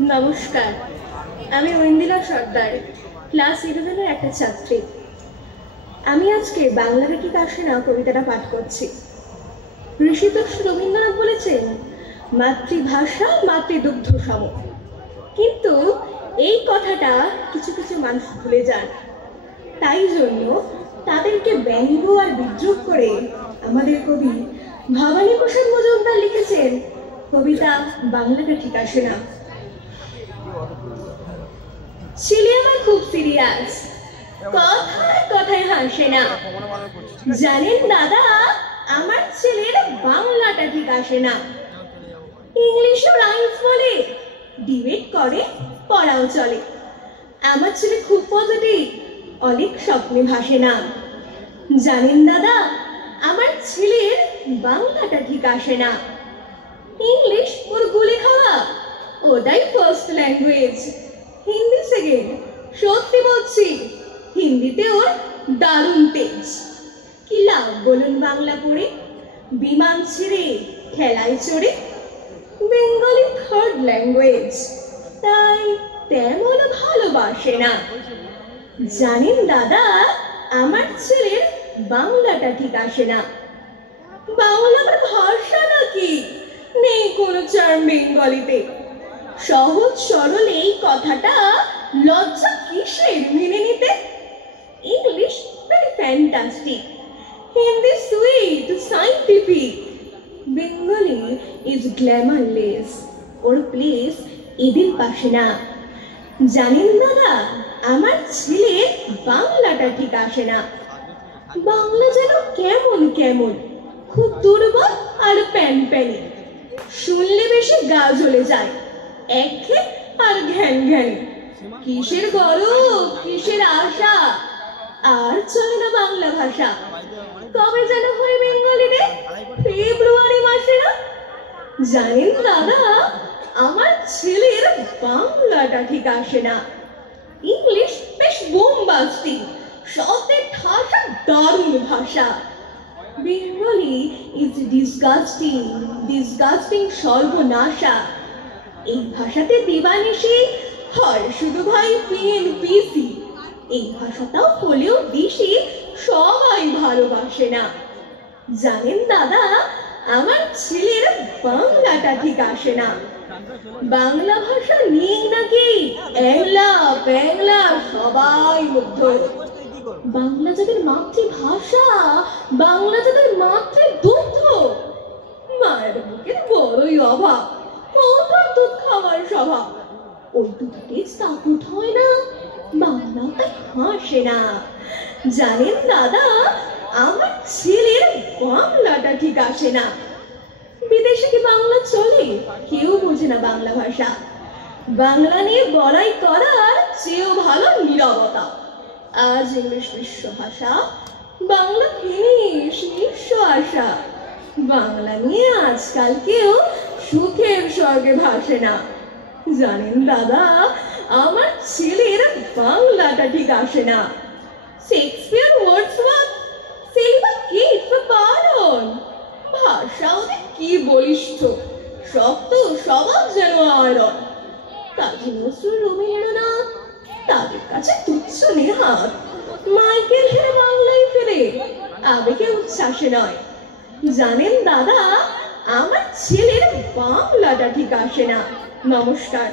নমস্কার, আমি ঐন্দিলা সর্দার, ক্লাস 11-এর একটা ছাত্রী। আমি আজকে বাংলাটা কি কাশে না কবিতাটা পাঠ করছি। ঋষিতোষ রবীন্দ্রনাথ বলেছেন, মাতৃভাষা মাতৃদুগ্ধ সম। কিন্তু এই কথাটা কিছু কিছু মানুষ ভুলে যান। তাই জন্য তাদেরকে ব্যঙ্গ আর বিদ্রুপ করে আমাদের কবি ভবানী প্রসাদ মজুমদার লিখেছেন কবিতা বাংলাটা ঠিক আসে না। ছেলে আমার খুব সিরিয়াস, কথায় কথায় হাসে না। জানেন দাদা, আমার ছেলের বাংলাটা ঠিক আসে না। ইংলিশও রাইমস বলে, ডিবেট করে, পড়াও চলে। আমার ছেলে খুব পজিটিভ, অনেক স্বপ্নে ভাসে না। জানেন দাদা, আমার ছেলের বাংলাটা ঠিক আসে না। ইংলিশ ওর গুলি খাওয়া, ওটাই ফার্স্ট ল্যাঙ্গুয়েজ। হিন্দি সেকেন্ড, সত্যি বলছি, হিন্দিতে ওর দারুণ তেজ। কি লাভ বলুন বাংলা পড়ে, বিমান ছেড়ে খেলায় চড়ে। বেঙ্গলি থার্ড ল্যাঙ্গুয়েজ, তাই তেমন ভালোবাসে না। জানেন দাদা, আমার ছেলের বাংলাটা ঠিক আসে না। বাংলা আমার ভাষা নাকি, নেই কোনো চার্ম বেঙ্গলিতে। সহজ সরল এই কথাটা লজ্জা কিসের মেনে নিতে। English very fantastic, Hindi sweet scientific. Bengali is glamourless, or place এদের পাশে না। জানেন দাদা, আমার ছেলে বাংলাটা ঠিক আসে না। বাংলা যেন কেমন কেমন, খুব দুর্বল আর প্যান প্যানি। শুনলে বেশি গা জ্বলে যায়, একে আর ঘ্যান ঘ্যানি। কিসের গরব, কিসের আশা, আর চলে না বাংলা ভাষা। কবে যেন হয় বেঙ্গলি ডে, ফেব্রুয়ারি মাসে না। জানেন দাদা, আমার ছেলের বাংলাটা ঠিক আসে না। ইংলিশ বেশ বোমবাস্টিক, শব্দের ঠাসা দারুণ ভাষা। বেঙ্গলি ইজ ডিসগাস্টিং, ডিসগাস্টিং সর্বনাশা। এই ভাষাতে দিবানিশি হয় শুধু ভাই পিএনপিসি। এই ভাষাটাও হলেও দিশি, সবাই ভালোবাসে না। জানেন দাদা, আমার ছেলের বাংলাটা ঠিক আসে না। বাংলা ভাষা নিয়ে নাকি একলা প্যাংলা সবাই মুগ্ধ। বাংলা যাদের মাতৃভাষা, বাংলা যাদের মাতৃদুগ্ধ, মায়ের বুকের বড়ই অভাব, ওটার দুধ খাওয়ার স্বভাব। ওই দুধে সাকুট হয় না, বাংলাও তাই হাসে না। জানেন দাদা, আমার ছেলের বাংলাটা ঠিক আসে না। বিদেশে কি বাংলা চলে, কেউ বোঝে না বাংলা ভাষা। বাংলা নিয়ে বড়াই করার চেয়েও ভালো নীরবতা। আজ ইংলিশ বিশ্ব ভাষা, বাংলা ফিনিশ নিঃস্ব আশা। বাংলা নিয়ে আজকাল কেউ সুখের স্বর্গে ভাসে না। জানেন দাদা, আমার ছেলের বাংলাটা ঠিক আসে না। শেক্সপিয়ার, ওয়ার্ডসওয়ার্থ, সিলভা কিটস পারন, ভাষা ওদের কি বলিষ্ঠ, শক্ত স্বভাব যেন আয়রন। কাজী নজরুল, রবীন্দ্রনাথ, তাদের কাছে তুচ্ছ নেহাত। মাইকেল হেরে বাংলায় ফেরে, আবেগে উচ্ছ্বাসে নয়। জানেন দাদা, আমার ছেলের বাংলাটা ঠিক আসে না। নমস্কার।